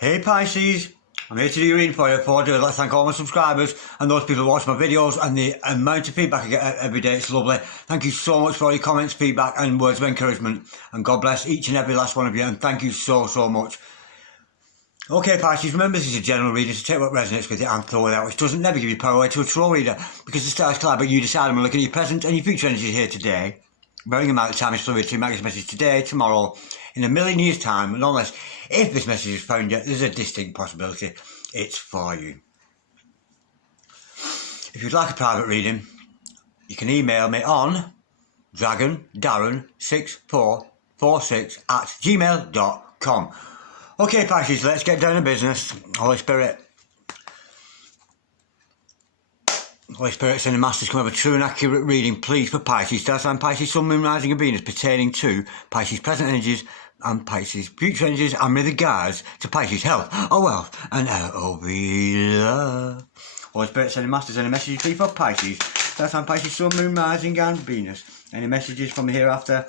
Hey Pisces, I'm here to do your reading for you. Before I do, let's thank all my subscribers and those people who watch my videos and the amount of feedback I get every day. It's lovely. Thank you so much for all your comments, feedback and words of encouragement. And God bless each and every last one of you, and thank you so much. Okay Pisces, remember this is a general reading, so take what resonates with you and throw it out, which doesn't never give you power away to a troll reader, because the stars collide, but you decide. I'm looking at your present and your future energy here today. Bearing in mind that time is fluid, so you might get this message today, tomorrow, in a million years' time, and unless, if this message is found yet, there's a distinct possibility it's for you. If you'd like a private reading, you can email me on dragondarren6446@gmail.com. Okay Pisces, let's get down to business. Holy Spirit, and the Masters come have a true and accurate reading, please, for Pisces, Star sign Pisces, Sun, Moon, Rising and Venus, pertaining to Pisces present energies and Pisces future energies, and with regards to Pisces health, or wealth, and love. Holy Spirit, send the Masters any messages, please, for Pisces, Star sign Pisces, Sun, Moon, Rising and Venus. Any messages from the hereafter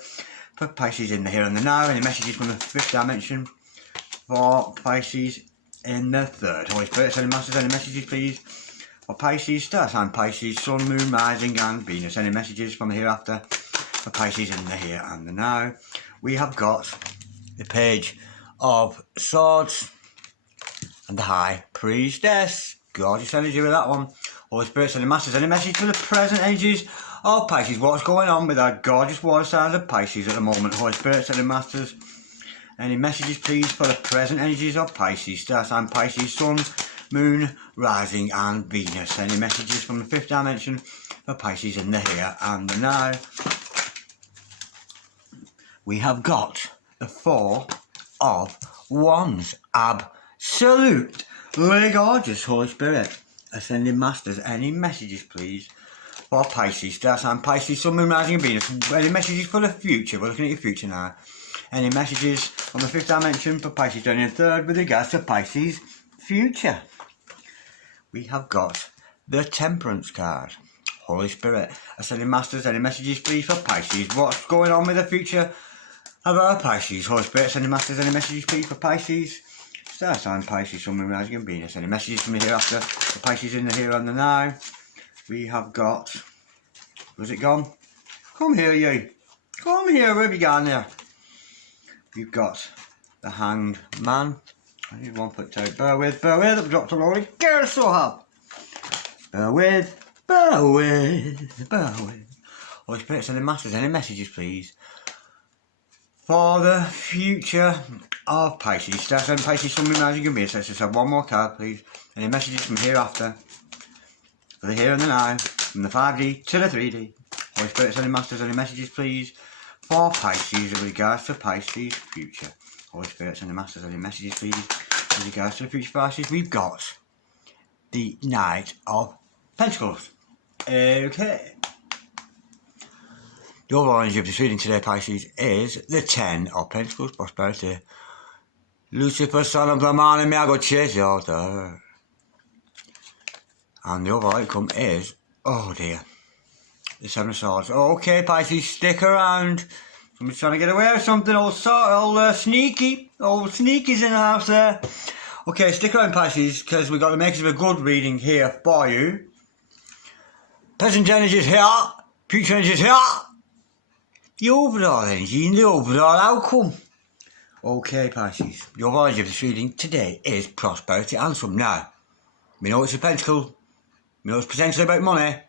for Pisces in the here and the now. Any messages from the fifth dimension for Pisces in the third. Holy Spirit, send the Masters any messages, please, for Pisces, Star sign Pisces, Sun, Moon, Rising and Venus. Any messages from the hereafter for Pisces in the here and the now. We have got the Page of Swords and the High Priestess. Gorgeous energy with that one. Holy Spirit, send the Masters any message for the present energies of Pisces. What's going on with our gorgeous water signs of Pisces at the moment? Holy Spirit, send the Masters any messages, please, for the present energies of Pisces, Star sign Pisces, Sun, Moon, Rising and Venus. Any messages from the fifth dimension for Pisces in the here and the now. We have got the Four of Wands. Absolutely gorgeous. Holy Spirit, ascending Masters, any messages, please, for Pisces, Star sign Pisces, Sun, Moon, Rising and Venus. Any messages for the future? We're looking at your future now. Any messages from the fifth dimension for Pisces down in the third with regards to Pisces future? We have got the Temperance card. Holy Spirit, ascending Masters, any messages, please, for Pisces? What's going on with the future of our Pisces? Holy Spirit, ascending Masters, any messages, please, for Pisces? Star sign Pisces, Sun, Moon, Rising and Venus. Any messages from the hereafter for Pisces in the here and the now? We have got... Where's it gone? Come here, you. Come here, where have you gone there? We've got the Hanged Man. I need 1 foot out. Bear with. I've dropped a load of gear, so hard. Bear with. Holy Spirit, send the Masters any messages, please, for the future of Pisces. Star sign Pisces, Sun, Moon, Rising and Venus. Let's just have one more card, please. Any messages from hereafter for the here and the now, from the 5D to the 3D. Holy Spirit, send the Masters any messages, please, for Pisces with regards to Pisces future. Holy Spirit, send the Masters any messages, please, with regards to the future Pisces. We've got the Knight of Pentacles. Okay. The overall energy of this reading today, Pisces, is the Ten of Pentacles, prosperity. Lucifer, son of the morning, may I go chase your daughter. And the overall outcome is, oh dear, the Seven of Swords. Okay, Pisces, stick around. Somebody's trying to get away with something. Old sneaky. Old sneaky's in the house there. Okay, stick around, Pisces, because we've got the makers of a good reading here for you. Present energy is here. Future energy is here. The overall energy and the overall outcome. Okay, Pisces, the overall energy of this reading today is prosperity and some. Now, we know it's a pentacle. We know it's potentially about money.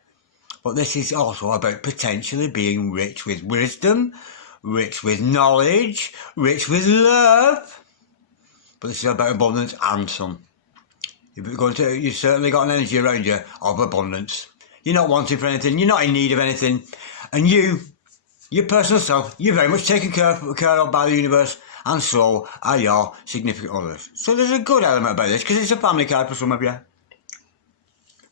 But this is also about potentially being rich with wisdom, rich with knowledge, rich with love. But this is about abundance and some. You've certainly got an energy around you of abundance. You're not wanting for anything, you're not in need of anything. And you, your personal self, you're very much taken care of by the universe, and so are your significant others. So there's a good element about this, because it's a family card for some of you.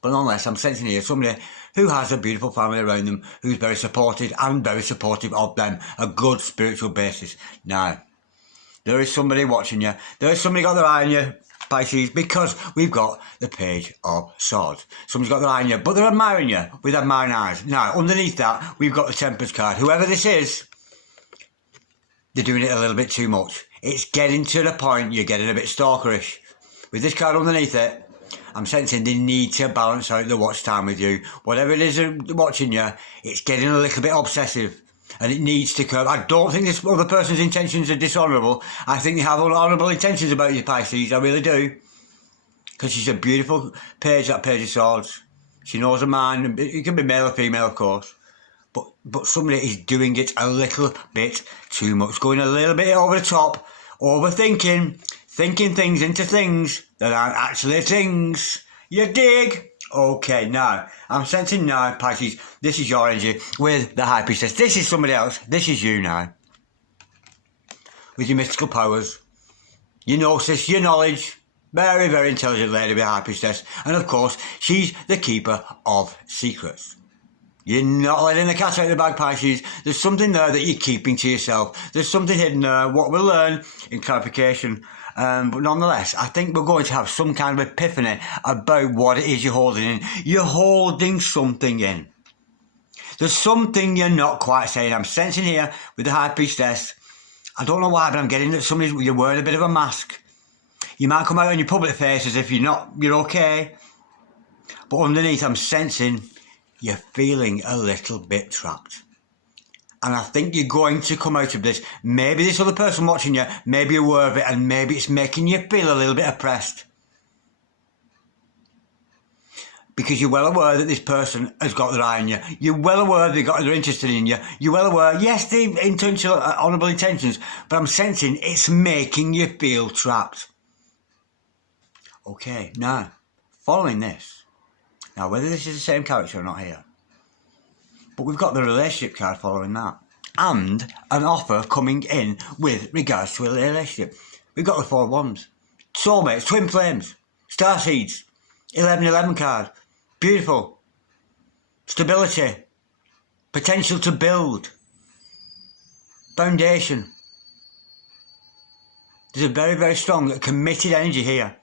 But nonetheless, I'm sensing here somebody who has a beautiful family around them, who's very supported and very supportive of them, a good spiritual basis. Now, there is somebody watching you, there is somebody got their eye on you, Pisces, because we've got the Page of Swords. Somebody's got their eye on you, but they're admiring you with admiring eyes. Now, underneath that, we've got the Temperance card. Whoever this is, they're doing it a little bit too much. It's getting to the point you're getting a bit stalkerish. with this card underneath it, I'm sensing they need to balance out the watch time with you. Whatever it is they're watching you, it's getting a little bit obsessive. And it needs to curb. I don't think this other person's intentions are dishonourable. I think they have honourable intentions about you, Pisces. I really do. Because she's a beautiful page, that Page of Swords. She knows a man. It can be male or female, of course. But somebody is doing it a little bit too much. Going a little bit over the top. Overthinking. Thinking things into things that aren't actually things. You dig? Okay, now, I'm sensing now, Pisces, this is your energy with the High Priestess. This is somebody else. This is you now. With your mystical powers, your gnosis, your knowledge. Very, very intelligent lady with a High Priestess. And of course, she's the keeper of secrets. You're not letting the cat out of the bag, Pisces. There's something there that you're keeping to yourself. There's something hidden there, what we'll learn in clarification. But nonetheless, I think we're going to have some kind of epiphany about what it is you're holding in. You're holding something in. There's something you're not quite saying. I'm sensing here with the High Priestess. I don't know why, but I'm getting that you're wearing a bit of a mask. You might come out on your public face as if you're okay. But underneath, I'm sensing you're feeling a little bit trapped. And I think you're going to come out of this. Maybe this other person watching you, maybe you're aware of it, and maybe it's making you feel a little bit oppressed. Because you're well aware that this person has got their eye on you. You're well aware they're interested in you. You're well aware, yes, they've intentional, honourable intentions, but I'm sensing it's making you feel trapped. Okay, now, following this. Now, whether this is the same character or not here, but we've got the relationship card following that. And an offer coming in with regards to a relationship. We've got the 4 Wands. Soulmates, twin flames, starseeds, 1111 card. Beautiful. Stability. Potential to build. Foundation. There's a very, very strong, committed energy here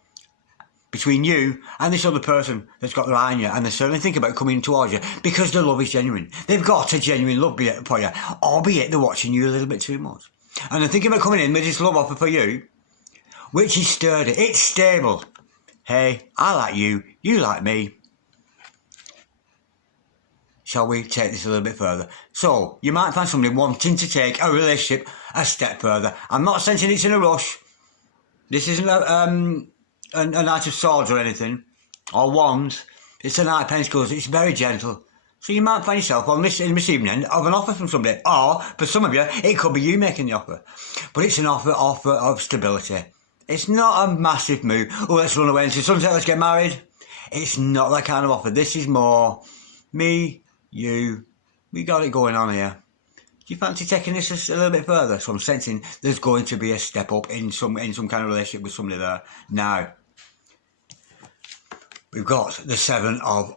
between you and this other person that's got their eye on you, and they certainly think about coming towards you because their love is genuine. They've got a genuine love for you, albeit they're watching you a little bit too much. And they're thinking about coming in with this love offer for you, which is sturdy. It's stable. Hey, I like you, you like me. Shall we take this a little bit further? So, you might find somebody wanting to take a relationship a step further. I'm not sensing it's in a rush. This isn't a Knight of Swords or anything, or Wands. It's a Knight of Pentacles. It's very gentle. So you might find yourself on this receiving end of an offer from somebody, or for some of you, it could be you making the offer. But it's an offer of stability. It's not a massive move. Oh, let's run away into sunset, let's get married. It's not that kind of offer. This is more me, you, we got it going on here. Do you fancy taking this a little bit further? So I'm sensing there's going to be a step up in some kind of relationship with somebody there. Now, we've got the 7 of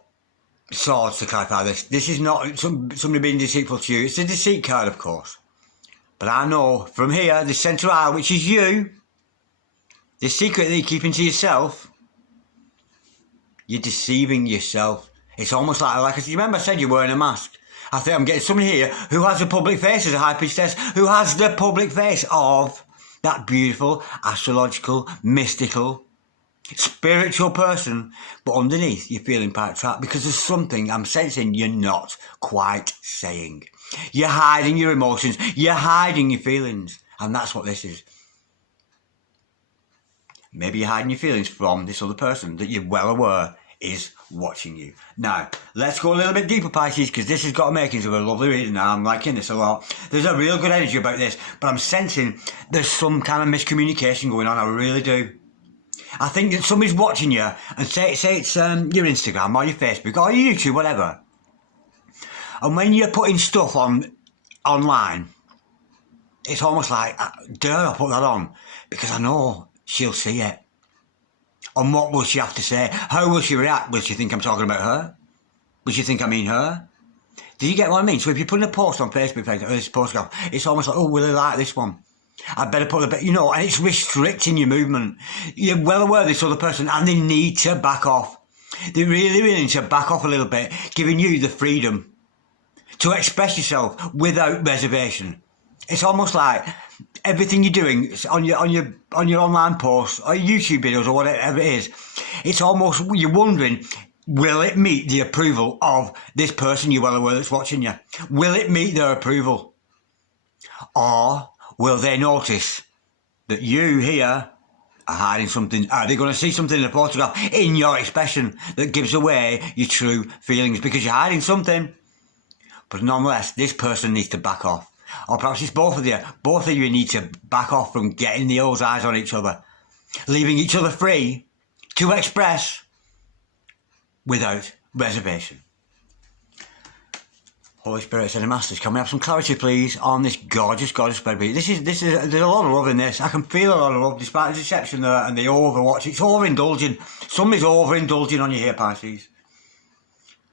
Swords to clarify this. This is not somebody being deceitful to you. It's a deceit card, of course. But I know from here, the central eye, which is you, the secret that you're keeping to yourself, you're deceiving yourself. It's almost like you remember I said you're wearing a mask. I think I'm getting somebody here who has a public face as a High Priestess, who has the public face of that beautiful, astrological, mystical, spiritual person, but underneath you're feeling quite trapped because there's something I'm sensing you're not quite saying. You're hiding your emotions, you're hiding your feelings, and that's what this is. Maybe you're hiding your feelings from this other person that you're well aware is watching you. Now, let's go a little bit deeper, Pisces, because this has got a makings of a lovely reading now. I'm liking this a lot. There's a real good energy about this, but I'm sensing there's some kind of miscommunication going on. I really do. I think that somebody's watching you, and say it's your Instagram or your Facebook or your YouTube, whatever. And when you're putting stuff online, it's almost like, dare I put that on? Because I know she'll see it. And what will she have to say? How will she react? Will she think I'm talking about her? Will she think I mean her? Do you get what I mean? So if you're putting a post on Facebook, or this post, it's almost like, oh, will they like this one? I better put a bit, and it's restricting your movement. You're well aware of this other person, and they need to back off. They really, really need to back off a little bit, giving you the freedom to express yourself without reservation. It's almost like everything you're doing on your online posts or YouTube videos or whatever it is, it's almost, you're wondering, will it meet the approval of this person you're well aware that's watching you? Will it meet their approval? Or will they notice that you here are hiding something? Are they going to see something in the photograph, in your expression, that gives away your true feelings because you're hiding something? But nonetheless, this person needs to back off. Or perhaps it's both of you. Both of you need to back off from getting those eyes on each other, leaving each other free to express without reservation. Holy Spirit and Masters, can we have some clarity, please, on this gorgeous spreadsheet? There's a lot of love in this. I can feel a lot of love, despite the deception there and the overwatch. It's overindulging. Somebody's overindulging on you here, Pisces.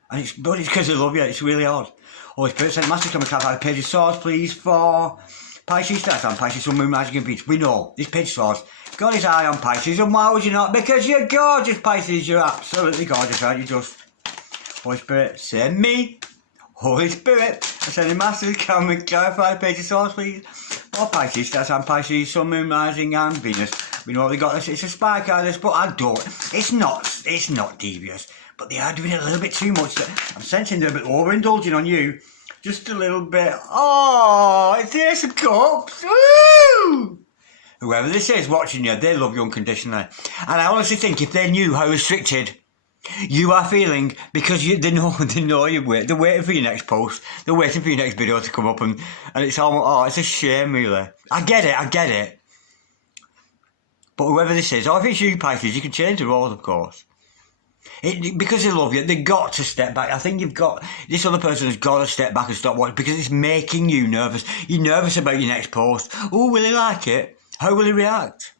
But it's because they love you. It's really odd. Holy Spirit and Masters, can we clarify the Page of Swords, please, for Pisces, Stars and Pisces, Sun, Moon, Rising and Venus? We know this Page of Swords got his eye on Pisces, and why would you not? Because you're gorgeous, Pisces. You're absolutely gorgeous, aren't you? Just Holy Spirit, send me. Holy Spirit, Ascending Masters, can we clarify the Page of Swords, please? For Pisces, Stars and Pisces, Sun, Moon, Rising and Venus. We know they got this. It's a spy card, this, but I don't. It's not devious. But they are doing it a little bit too much. I'm sensing they're a bit overindulging on you. Just a little bit. Oh, it's the Ace of Cups. Woo! Whoever this is watching you, they love you unconditionally. And I honestly think if they knew how restricted you are feeling, because they know you wait. They're waiting for your next post. They're waiting for your next video to come up, and it's almost, it's a shame, really. I get it. But whoever this is, or if it's you, Pisces, you can change the roles, of course. Because they love you, they got to step back. I think this other person has got to step back and stop watching, because it's making you nervous. You're nervous about your next post. Oh, will he like it? How will he react?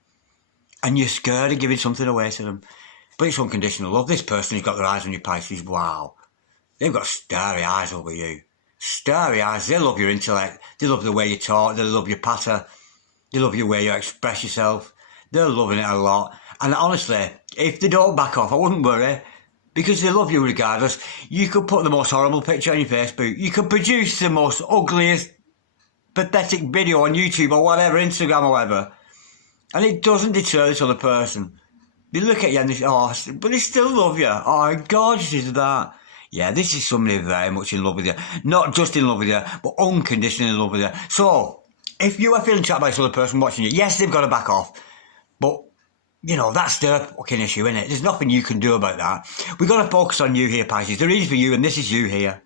And you're scared of giving something away to them. But it's unconditional love. This person who's got their eyes on you, Pisces, wow. They've got starry eyes over you. Starry eyes. They love your intellect. They love the way you talk. They love your patter. They love your way you express yourself. They're loving it a lot. And honestly, if they don't back off, I wouldn't worry, because they love you regardless. You could put the most horrible picture on your Facebook. You could produce the most ugliest, pathetic video on YouTube or whatever, Instagram or whatever, and it doesn't deter this other person. They look at you and they say, oh, but they still love you. Oh, how gorgeous is that? Yeah, this is somebody very much in love with you. Not just in love with you, but unconditionally in love with you. So, if you are feeling trapped by this other person watching you, yes, they've got to back off, but you know, that's their fucking issue, isn't it? There's nothing you can do about that. We've got to focus on you here, Pisces. There is for you, and this is you here.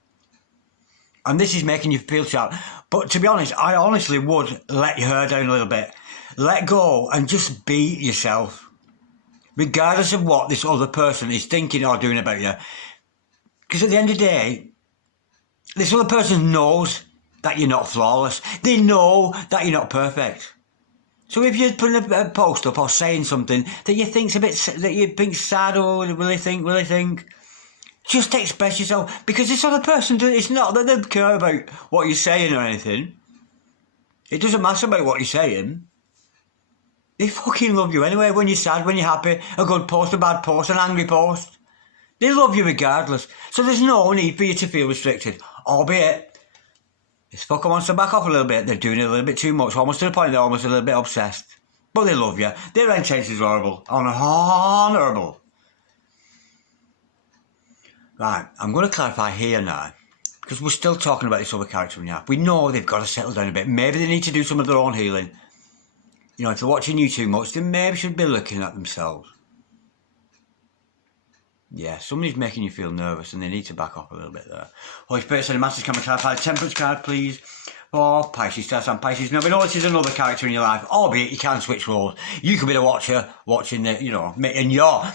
And this is making you feel sharp. But to be honest, I honestly would let your hair down a little bit. Let go and just be yourself. Regardless of what this other person is thinking or doing about you. Because at the end of the day, this other person knows that you're not flawless. They know that you're not perfect. So if you're putting a post up or saying something that you think's a bit, that you think's sad, or will they think, just express yourself. Because this other person, it's not that they care about what you're saying or anything. It doesn't matter about what you're saying. They fucking love you anyway, when you're sad, when you're happy, a good post, a bad post, an angry post. They love you regardless. So there's no need for you to feel restricted. Albeit, this fucker wants to back off a little bit. They're doing it a little bit too much, almost to the point they're almost a little bit obsessed. But they love you. Their intentions are horrible. Honourable. Right, I'm going to clarify here now, because we're still talking about this other character in the app. We know they've got to settle down a bit. Maybe they need to do some of their own healing. You know, if they're watching you too much, they maybe should be looking at themselves. Yeah, somebody's making you feel nervous and they need to back off a little bit there. Holy Spirit, Send Masters, can we clarify the Temperance card, please? For Pisces, Stars and Pisces. Now, we know this is another character in your life, albeit you can switch roles. You could be the watcher, watching the, you know, and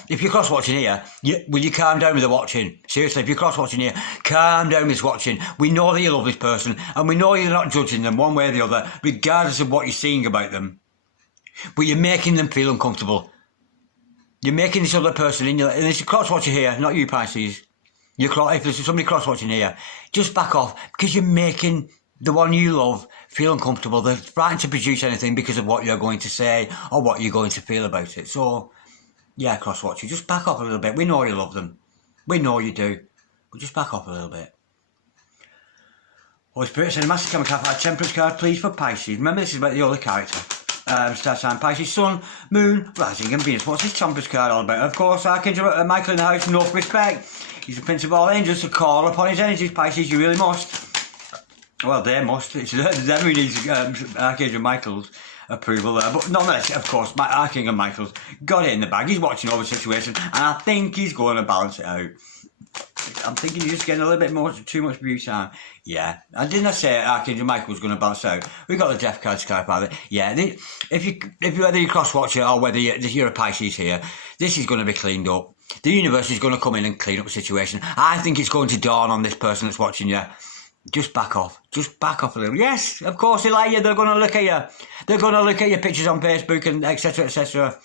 if you're cross-watching here, will you calm down with the watching? Seriously, if you're cross-watching here, calm down with this watching. We know that you love this person, and we know you're not judging them one way or the other, regardless of what you're seeing about them. But you're making them feel uncomfortable. You're making this other person in your, and it's a cross-watcher here, not you, Pisces. If there's somebody cross-watching here, just back off, because you're making the one you love feel uncomfortable. They're frightened to produce anything because of what you're going to say or what you're going to feel about it. So, yeah, cross-watcher, just back off a little bit. We know you love them. We know you do. But just back off a little bit. Holy Spirit, send a massive coming card, temperance card, please, for Pisces. Remember, this is about the other character. Star sign Pisces, Sun, Moon, Rising and Venus. What's this temperance card all about? Of course, Archangel Michael in the house, enough respect. He's the Prince of all angels, to call upon his energies, Pisces, you really must. Well, they must. It's them who needs Archangel Michael's approval there. But nonetheless, of course, Archangel Michael's got it in the bag. He's watching over the situation, and I think he's going to balance it out. I'm thinking you're just getting a little bit too much view time. Yeah. And didn't I say Archangel Michael was going to balance out? We got the Death card Skype out of it. Yeah. If you whether you cross watch it or whether you're a Pisces here, this is going to be cleaned up. The universe is going to come in and clean up the situation. I think it's going to dawn on this person that's watching you. Just back off. Just back off a little. Yes, of course they like you. They're going to look at you. They're going to look at your pictures on Facebook and etc. etc.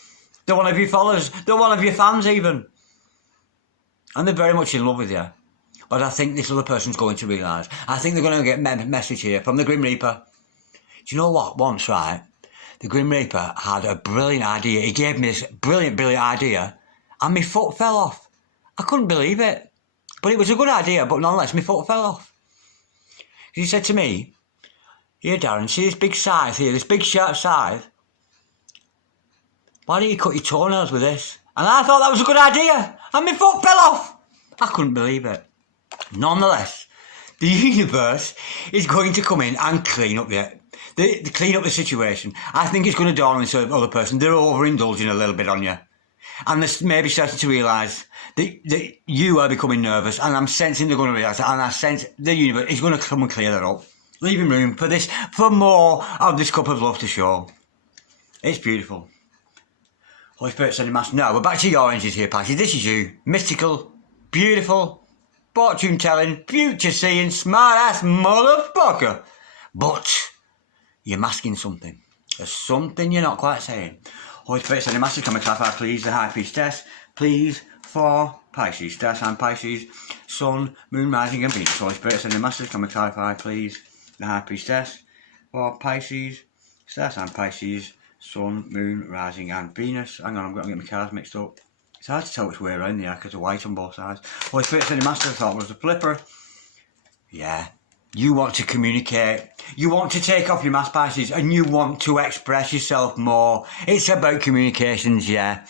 They're one of your followers. They're one of your fans even. And they're very much in love with you. But I think this other person's going to realise. I think they're going to get a message here from the Grim Reaper. Do you know what? Once, right, the Grim Reaper had a brilliant idea. He gave me this brilliant idea. And my foot fell off. I couldn't believe it. But it was a good idea, but nonetheless, my foot fell off. He said to me, here, Darren, see this big scythe here, this big sharp scythe? Why don't you cut your toenails with this? And I thought that was a good idea. And my foot fell off. I couldn't believe it. Nonetheless, the universe is going to come in and clean up clean up the situation. I think it's going to dawn on this other person. They're overindulging a little bit on you. And they're maybe starting to realise that you are becoming nervous, and I'm sensing they're going to realise that, and I sense the universe is going to come and clear that up. Leaving room for more of this cup of love to show. It's beautiful. Holy Spirit sending mass. Now, we're back to your energies here, Pisces. This is you. Mystical, beautiful, fortune telling, future seeing, smart ass motherfucker. But you're masking something. There's something you're not quite saying. Holy Spirit sending massive coming clarify, please, the High Priestess, please, for Pisces, star sign Pisces, Sun, Moon, Rising and Venus. Holy Spirit sending massive coming clarify, please, the High Priestess, for Pisces, star sign Pisces, Sun, Moon, Rising and Venus. Hang on, I'm going to get my cards mixed up. It's hard to tell which way around they are because they're white on both sides. Holy Spirit sending massive, I thought was the flipper. Yeah. You want to communicate, you want to take off your mask, Pisces, and you want to express yourself more. It's about communications, yeah.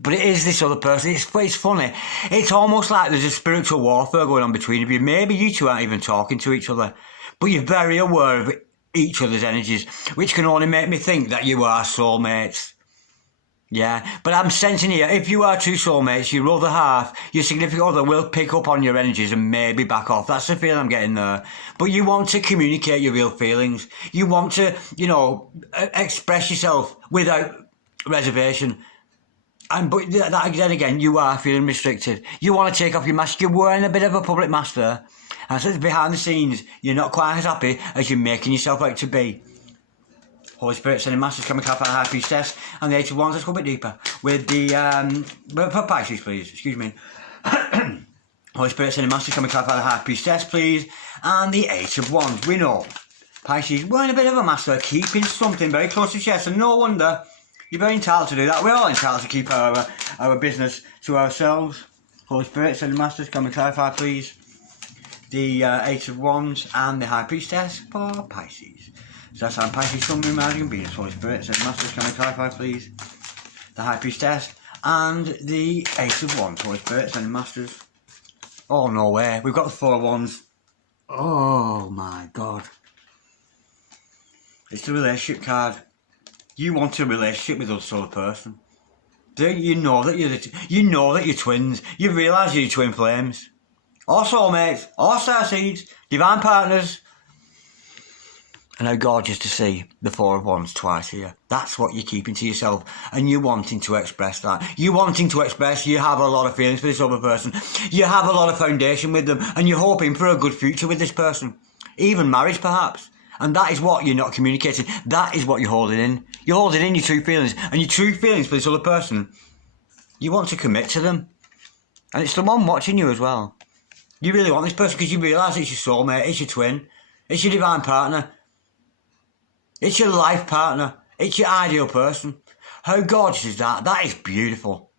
But it is this other person. It's funny. It's almost like there's a spiritual warfare going on between you. Maybe you two aren't even talking to each other, but you're very aware of each other's energies, which can only make me think that you are soulmates. Yeah, but I'm sensing here, if you are two soulmates, your other half, your significant other will pick up on your energies and maybe back off. That's the feeling I'm getting there. But you want to communicate your real feelings. You want to, express yourself without reservation. But then again, you are feeling restricted. You want to take off your mask. You're wearing a bit of a public mask there. And so behind the scenes, you're not quite as happy as you're making yourself out to be. Holy Spirit sending masters coming up at High Priestess and the Eight of Wands. Let's go a bit deeper with the for Pisces, please. Excuse me. Holy Spirit sending masters coming up at the High Priestess, please, and the Eight of Wands. We know Pisces wearing a bit of a master, keeping something very close to chest, and no wonder you're very entitled to do that. We're all entitled to keep our business to ourselves. Holy Spirit sending masters coming clarify, please, the Eight of Wands and the High Priestess for Pisces. So that's on Pisces, Sun, Moon, Rising and Venus. Holy Spirit said, Masters, can we clarify, please? The High Priestess and the Ace of Wands. Holy Spirit sending Masters. Oh, no way. We've got the Four of Wands. Oh, my God. It's the relationship card. You want a relationship with this other person. You know that you're twins. You realise you're twin flames. Or soulmates. Or starseeds. Divine partners. And how gorgeous to see the Four of Wands twice here. That's what you're keeping to yourself. And you're wanting to express that. You're wanting to express you have a lot of feelings for this other person. You have a lot of foundation with them. And you're hoping for a good future with this person. Even marriage, perhaps. And that is what you're not communicating. That is what you're holding in. You're holding in your true feelings. And your true feelings for this other person, you want to commit to them. And it's the one watching you as well. You really want this person because you realise it's your soulmate, it's your twin, it's your divine partner. It's your life partner. It's your ideal person. How gorgeous is that? That is beautiful.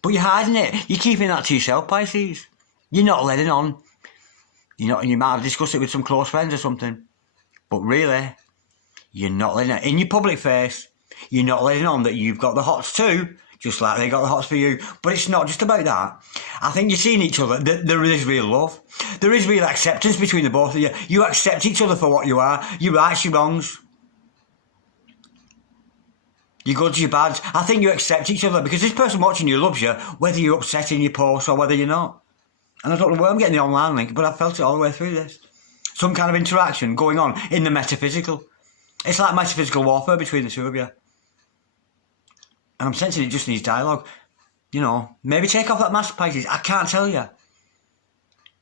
But you're hiding it. You're keeping that to yourself, Pisces. You're not letting on. You might have discussed it with some close friends or something. But really, you're not letting it in your public face. You're not letting on that you've got the hots too, just like they got the hots for you. But it's not just about that. I think you're seeing each other. There is real love. There is real acceptance between the both of you. You accept each other for what you are. Your rights, your wrongs. Your goods, your bads. I think you accept each other because this person watching you loves you, whether you're upsetting your post or whether you're not. And I don't know where I'm getting the online link, but I've felt it all the way through this. Some kind of interaction going on in the metaphysical. It's like metaphysical warfare between the two of you. And I'm sensing it just needs dialogue. You know, maybe take off that mask, Pisces. I can't tell you.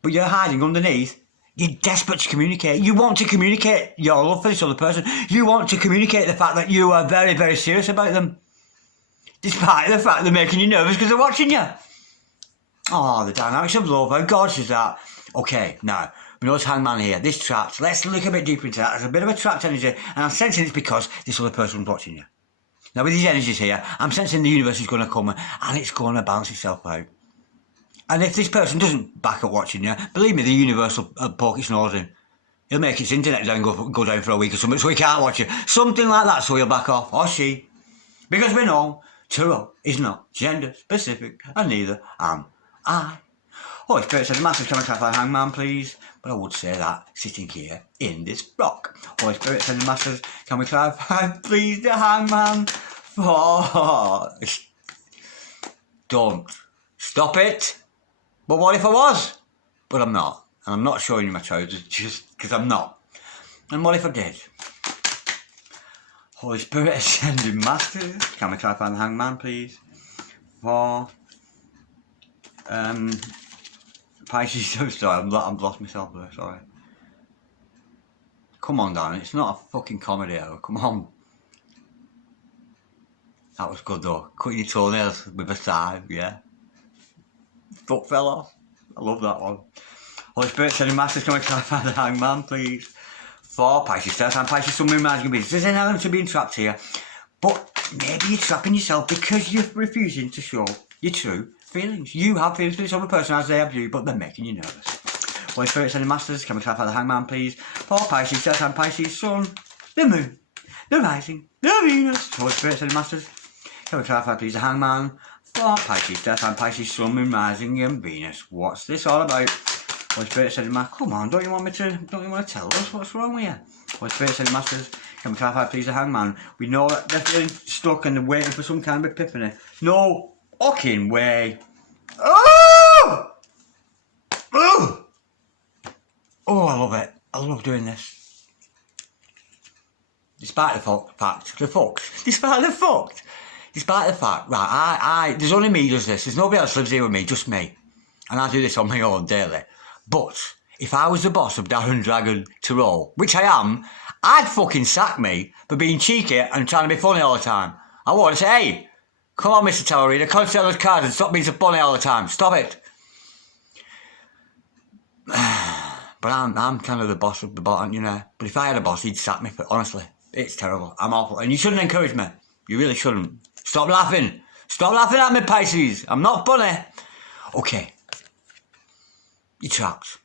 But you're hiding underneath. You're desperate to communicate. You want to communicate your love for this other person. You want to communicate the fact that you are very, very serious about them. Despite the fact they're making you nervous because they're watching you. Oh, the dynamics of love. How gorgeous is that? Okay, now, we know it's Hangman here. This trapped. Let's look a bit deeper into that. There's a bit of a trapped energy. And I'm sensing it's because this other person's watching you. Now, with these energies here, I'm sensing the universe is going to come and it's going to balance itself out. And if this person doesn't back up watching you, believe me, the universe will poke its nose in. He'll make its internet down, go down for a week or something so he can't watch you. Something like that, so he'll back off. Or she. Because we know tarot is not gender specific, and neither am I. Holy Spirit says, massive can I clarify Hangman, please? But I would say that sitting here in this rock. Holy Spirit says, masters, can we clarify, please, the Hangman? Oh, don't. Stop it. But what if I was? But I'm not. And I'm not showing you my trousers just because I'm not. And what if I did? Holy Spirit ascending masters. Can we clarify the Hangman, please? For Pisces, so sorry, I've lost myself there, sorry. Come on, darling, it's not a fucking comedy hour, come on. That was good though. Cut your toenails with a scythe, yeah. Foot fell off. I love that one. Holy Spirit sending masters, can we clarify the Hangman, please? For Pisces, third time Pisces, Sun, Moon, Rising, Venus. There's an element of being trapped here, but maybe you're trapping yourself because you're refusing to show your true feelings. You have feelings for this other person as they have you, but they're making you nervous. Holy Spirit sending masters, can we clarify the Hangman, please? For Pisces, third time Pisces, Sun, the Moon, the Rising, the Venus. Holy Spirit sending masters, can we clarify, please, the Hangman? For Pisces, third time Pisces, Sun, Moon, Rising, and Venus. What's this all about? Holy Spirit sending masters, come on, don't you want to tell us what's wrong with you? Holy Spirit sending masters, can we clarify, please, the Hangman? We know that they're feeling stuck and they're waiting for some kind of epiphany. No fucking way. Oh! Oh! Oh, I love it. I love doing this. Despite the fact, right, there's only me who does this. There's nobody else lives here with me, just me. And I do this on my own daily. But if I was the boss of Darren Dragon Tarot, which I am, I'd fucking sack me for being cheeky and trying to be funny all the time. I would say, hey, come on, Mr. Tarot Reader, concentrate on those cards and stop being so funny all the time. Stop it. But I'm kind of the boss of the bot, you know. But if I had a boss, he'd sack me for, honestly. It's terrible. I'm awful. And you shouldn't encourage me. You really shouldn't. Stop laughing. Stop laughing at me, Pisces. I'm not funny. Okay. You're trapped.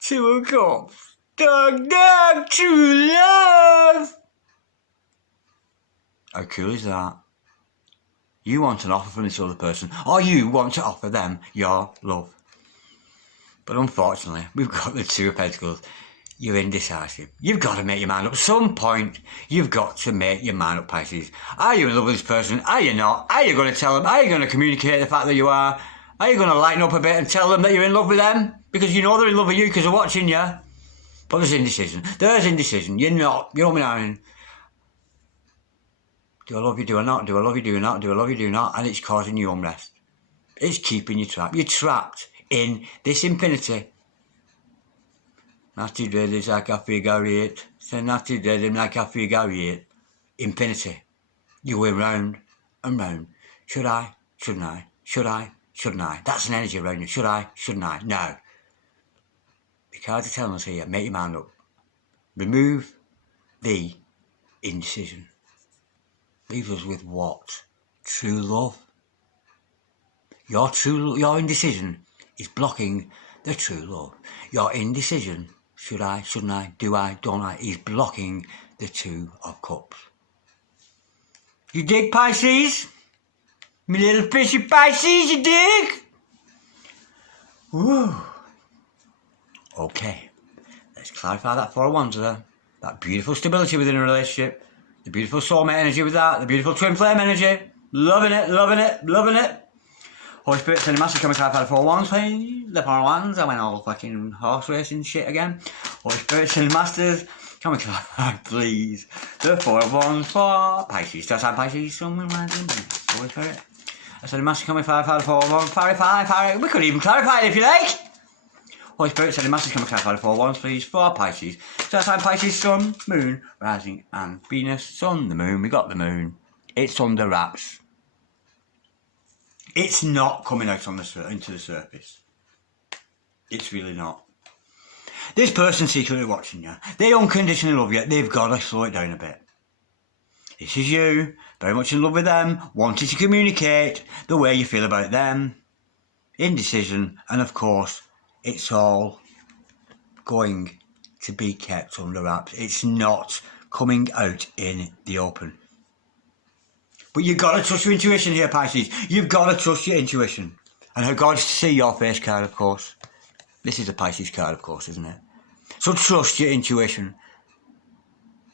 Two of Cups. Dog, dog, true love. How cool is that? You want an offer from this other person, or you want to offer them your love. But unfortunately, we've got the Two of Pentacles. You're indecisive. You've got to make your mind up. At some point, you've got to make your mind up, Pisces. Are you in love with this person? Are you not? Are you going to tell them? Are you going to communicate the fact that you are? Are you going to lighten up a bit and tell them that you're in love with them? Because you know they're in love with you because they're watching you. But there's indecision. There's indecision. You're not. You're on. Do I love you, do I not? Do I love you, do I not? Do I love you, do I not? And it's causing you unrest. It's keeping you trapped. You're trapped in this infinity. Natty dread is like a figure eight. So natty dread is like a figure eight. Infinity. You go round and round. Should I? Shouldn't I? Should I? Shouldn't I? That's an energy around you. Should I? Shouldn't I? No. The cards are telling us here, make your mind up. Remove the indecision. Leave us with what? True love. Your indecision is blocking the true love. Your indecision, should I, shouldn't I, do I, don't I, is blocking the Two of Cups. You dig, Pisces? Me little fishy Pisces, you dig? Woo. Okay, let's clarify that Four of Wands there. That beautiful stability within a relationship. The beautiful soulmate energy with that. The beautiful twin flame energy. Loving it, loving it, loving it. Holy Spirit, sending massive, can we clarify the Four of Wands, please? The Four of Wands, I went all fucking horse racing shit again. Holy Spirit, sending masters, can we clarify, please? The Four of Wands for Pisces. Does that Pisces? Someone rising? Holy Spirit. I said, Master, can we clarify the Four of Wands? Clarify. We could even clarify it if you like. Holy Spirit, sending Master, can we clarify the Four of Wands, please? For Pisces. Does that Pisces, Sun, Moon, Rising, and Venus. Sun, the Moon. We got the Moon. It's under wraps. It's not coming out on into the surface. It's really not. This person secretly watching you. They unconditionally love you. They've got to slow it down a bit. This is you, very much in love with them, wanting to communicate the way you feel about them, indecision, and of course, it's all going to be kept under wraps. It's not coming out in the open. But you've got to trust your intuition here, Pisces. You've got to trust your intuition. And how God see your face card, of course. This is a Pisces card, of course, isn't it? So trust your intuition.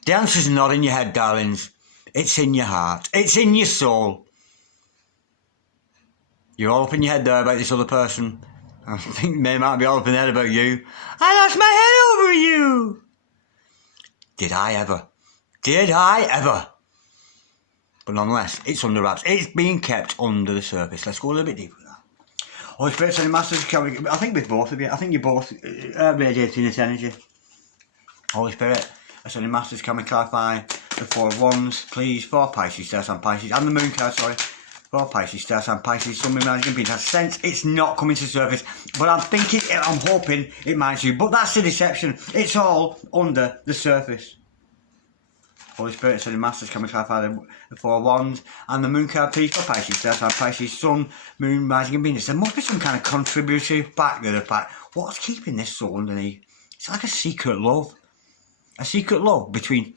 The answer's not in your head, darlings. It's in your heart. It's in your soul. You're all up in your head there about this other person. I think they might be all up in their head about you. I lost my head over you. Did I ever? Did I ever? But nonetheless, it's under wraps. It's being kept under the surface. Let's go a little bit deeper with that. Holy Spirit, sending masters, I think with both of you. I think you're both radiating this energy. Holy Spirit, sending masters, can we clarify the Four of Wands, please, for Pisces, Stars and Pisces, and the Moon card, sorry, for Pisces, Stars and Pisces, Sun, Moon, Rising, Venus. Has sense it's not coming to the surface, but I'm hoping it might do. But that's the deception. It's all under the surface. Holy Spirit, sending masters, can we clarify the Four of Wands and the Moon card, please, for Pisces, Stars and Pisces, Sun, Moon, Rising, Venus. There must be some kind of contributory factor to the fact what's keeping this so underneath. It's like a secret love. A secret love between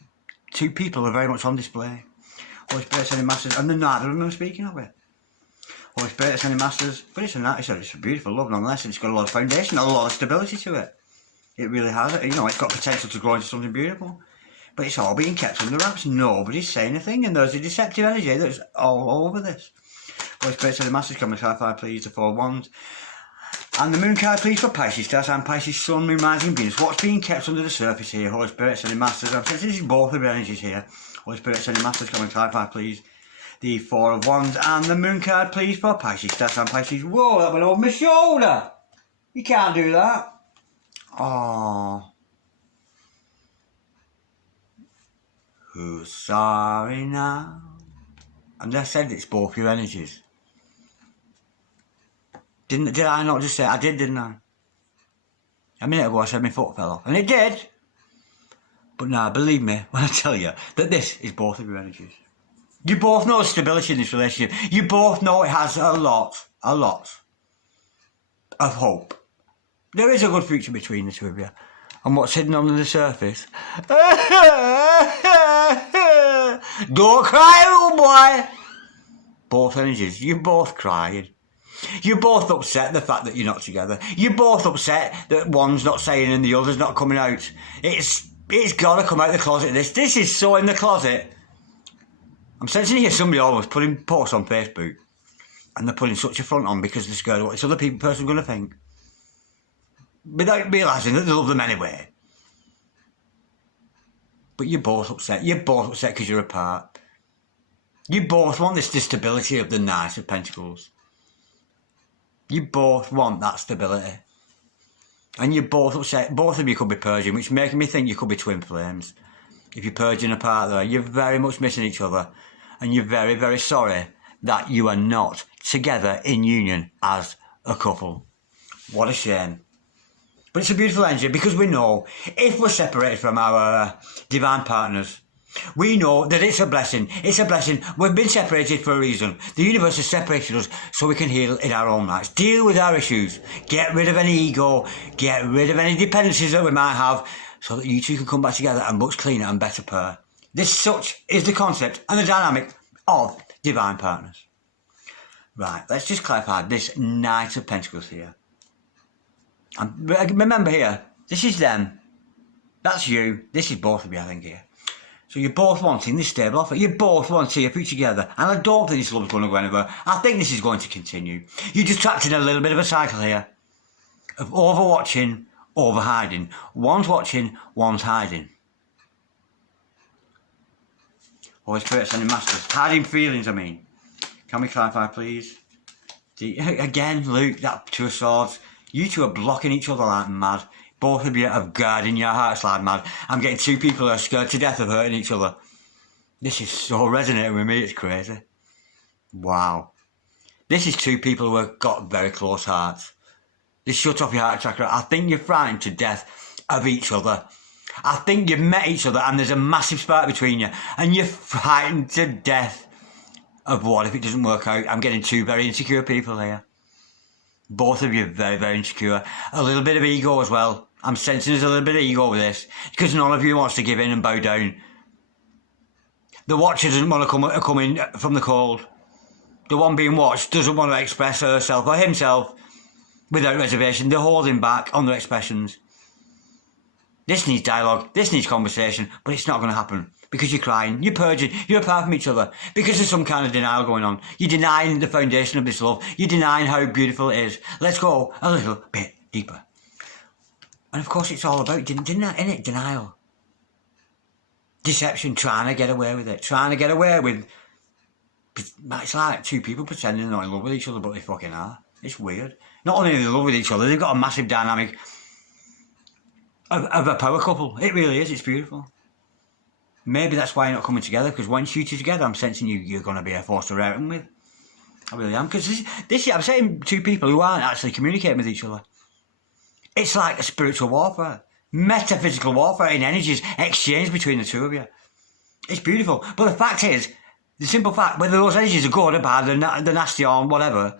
two people are very much on display. Holy Spirit, sending masters, and the neither of them are speaking of it. Holy Spirit, sending masters, but it's a beautiful love nonetheless, and it's got a lot of foundation, a lot of stability to it. It really has. You know, it's got potential to grow into something beautiful. But it's all being kept under wraps. Nobody's saying a thing, and there's a deceptive energy that's all over this. Holy Spirit, sending masters, can we clarify, please, the Four of Wands and the Moon card, please, for Pisces, Stars and Pisces, Sun, Moon, Rising, Venus. What's being kept under the surface here? Holy Spirit, sending masters. I'm sensing this is both of the energies here. Holy Spirit, sending masters, can we clarify, please, the Four of Wands and the Moon card, please, for Pisces, Stars and Pisces. Whoa, that went over my shoulder. You can't do that. Oh. Who's sorry now? And I said it's both your energies. Did I not just say it? I did, didn't I? A minute ago I said my foot fell off. And it did. But now, believe me when I tell you that this is both of your energies. You both know stability in this relationship. You both know it has a lot of hope. There is a good future between the two of you. And what's hidden under the surface? Don't cry, old boy! Both energies. You're both crying. You're both upset the fact that you're not together. You're both upset that one's not saying and the other's not coming out. It's got to come out of the closet. This is so in the closet. I'm sensing here somebody always putting posts on Facebook and they're putting such a front on because they're scared of what this other person's going to think. Without realising that they love them anyway. But you're both upset. You're both upset because you're apart. You both want this stability of the Knight of Pentacles. You both want that stability. And you're both upset. Both of you could be purging, which making me think you could be twin flames. If you're purging apart there, you're very much missing each other. And you're very, very sorry that you are not together in union as a couple. What a shame. But it's a beautiful energy because we know if we're separated from our divine partners, We know that it's a blessing. It's a blessing. We've been separated for a reason. The universe has separated us so we can heal in our own rights. Deal with our issues. Get rid of any ego. Get rid of any dependencies that we might have so that you two can come back together a much cleaner and better pair. This such is the concept and the dynamic of divine partners. Right, let's just clarify this Knight of Pentacles here. And remember here, this is them. That's you. This is both of you, I think, here. So you're both wanting this stable offer. You both want to see your future together. And I don't think this love's going to go anywhere. I think this is going to continue. You're just trapped in a little bit of a cycle here. Of overwatching, over-hiding. One's watching, one's hiding. Holy Spirit sending masters. Hiding feelings, I mean. Can we clarify, please? Again, Luke, that Two of Swords. You two are blocking each other like mad. Both of you are guarding your hearts like mad. I'm getting two people who are scared to death of hurting each other. This is so resonating with me, it's crazy. Wow. This is two people who have got very close hearts. They shut off your heart chakra. I think you're frightened to death of each other. I think you've met each other and there's a massive spark between you. And you're frightened to death of what if it doesn't work out. I'm getting two very insecure people here. Both of you very, very insecure. A little bit of ego as well. I'm sensing there's a little bit of ego with this. Because none of you wants to give in and bow down. The watcher doesn't want to come in from the cold. The one being watched doesn't want to express herself or himself without reservation. They're holding back on their expressions. This needs dialogue. This needs conversation. But it's not going to happen. Because you're crying, you're purging, you're apart from each other. Because there's some kind of denial going on. You're denying the foundation of this love. You're denying how beautiful it is. Let's go a little bit deeper. And of course it's all about, denial. Deception, trying to get away with it. Trying to get away with... It's like two people pretending they're not in love with each other, but they fucking are. It's weird. Not only are they in love with each other, they've got a massive dynamic of a power couple. It really is, it's beautiful. Maybe that's why you're not coming together, because once you two together, I'm sensing you're going to be a force to reckon with. I really am, because I'm saying two people who aren't actually communicating with each other. It's like a spiritual warfare, metaphysical warfare in energies exchanged between the two of you. It's beautiful, but the fact is, the simple fact, whether those energies are good or bad, they're nasty or whatever,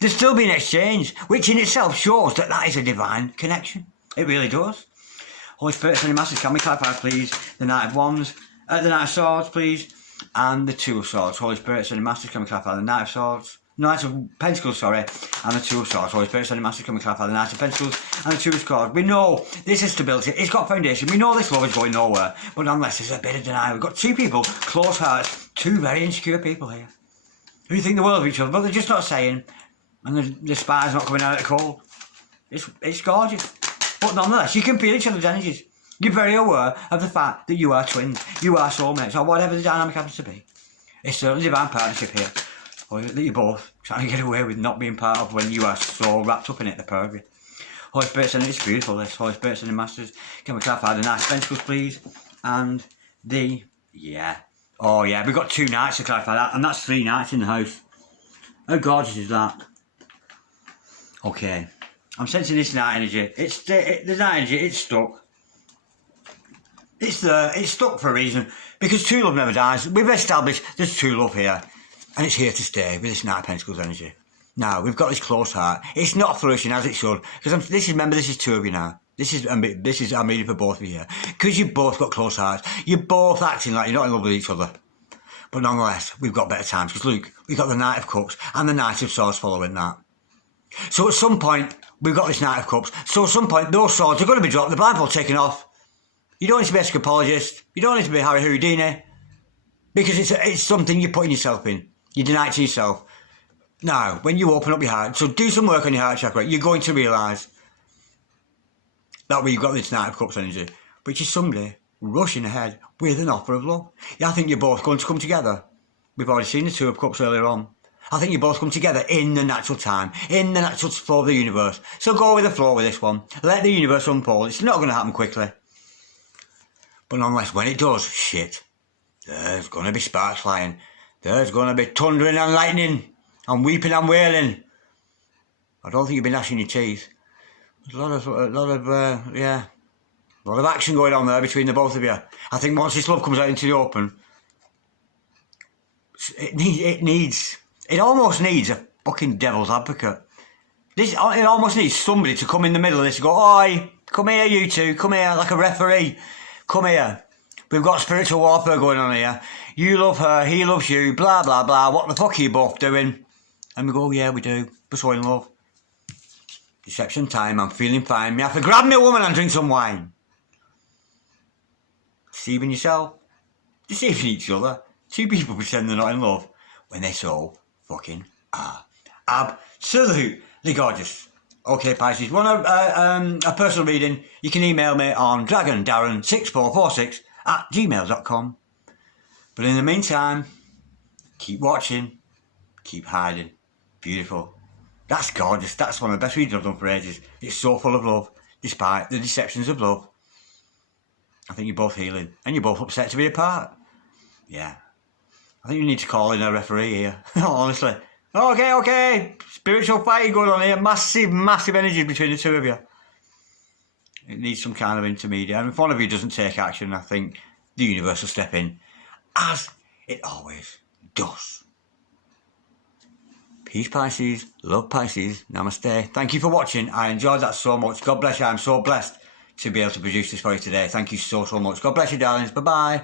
they're still being exchanged, which in itself shows that that is a divine connection. It really does. Holy Spirit, sending masters, can we clarify, please, the Knight of Wands, the Knight of Swords, please, and the Two of Swords. Holy Spirit, sending masters, can we clarify the Knight of Swords, Knight of Pentacles, sorry, and the Two of Swords. Holy Spirit, sending masters, can we clarify the Knight of Pentacles and the Two of Swords. We know this is stability, it's got foundation, we know this love is going nowhere, but nonetheless there's a bit of denial. We've got two people, close hearts, two very insecure people here, who think the world of each other, but they're just not saying, and the spire's not coming out of the cold. It's gorgeous. But nonetheless, you can feel each other's energies. You're very aware of the fact that you are twins, you are soulmates, or whatever the dynamic happens to be. It's certainly a divine partnership here, or that you're both trying to get away with not being part of when you are so wrapped up in it, the pair of you. Holy Spirit sending, it's beautiful this. Holy Spirit sending masters, can we clarify the Knight of Pentacles, please? And the, oh yeah, we've got two knights to clarify that, and that's three knights in the house. How gorgeous is that? Okay. I'm sensing this night energy. The night energy, it's stuck. It's stuck for a reason. Because true love never dies. We've established there's true love here. And it's here to stay with this Knight of Pentacles energy. Now, we've got this close heart. It's not flourishing as it should. Because remember, this is two of you now. This is I'm meaning for both of you here. Because you've both got close hearts. You're both acting like you're not in love with each other. But nonetheless, we've got better times. Because look, we've got the Knight of Cups and the Knight of Swords following that. So at some point, we've got this Knight of Cups. So at some point, those swords are going to be dropped, the blindfold taken off. You don't need to be a psychologist. You don't need to be Harry Houdini. Because it's something you're putting yourself in. You deny it to yourself. Now, when you open up your heart, so do some work on your heart chakra, you're going to realise that we've got this Knight of Cups energy, which is someday rushing ahead with an offer of love. Yeah, I think you're both going to come together. We've already seen the Two of Cups earlier on. I think you both come together in the natural time, in the natural flow of the universe. So go with the flow with this one. Let the universe unfold. It's not going to happen quickly. But nonetheless, when it does, shit, there's going to be sparks flying. There's going to be thundering and lightning and weeping and wailing. I don't think you'll be gnashing your teeth. There's a lot of, yeah. A lot of action going on there between the both of you. I think once this love comes out into the open, it almost needs a fucking devil's advocate. It almost needs somebody to come in the middle of this and go, oi, come here you two, come here, like a referee. Come here. We've got spiritual warfare going on here. You love her, he loves you, blah, blah, blah. What the fuck are you both doing? And we go, yeah, we do. We're so in love. Deception time, I'm feeling fine. Me have to grab me a woman and drink some wine. Deceiving yourself. Deceiving each other. Two people pretend they're not in love when they so fucking are. Absolutely gorgeous. Okay, Pisces, want a personal reading? You can email me on dragondarren6446@gmail.com. But in the meantime, keep watching, keep hiding. Beautiful. That's gorgeous. That's one of the best readings I've done for ages. It's so full of love, despite the deceptions of love. I think you're both healing, and you're both upset to be apart. Yeah. I think you need to call in a referee here, honestly. Okay. Spiritual fighting going on here. Massive energy between the two of you. It needs some kind of intermediate. And if one of you doesn't take action, I think the universe will step in, as it always does. Peace, Pisces. Love, Pisces. Namaste. Thank you for watching. I enjoyed that so much. God bless you. I'm so blessed to be able to produce this for you today. Thank you so much. God bless you, darlings. Bye-bye.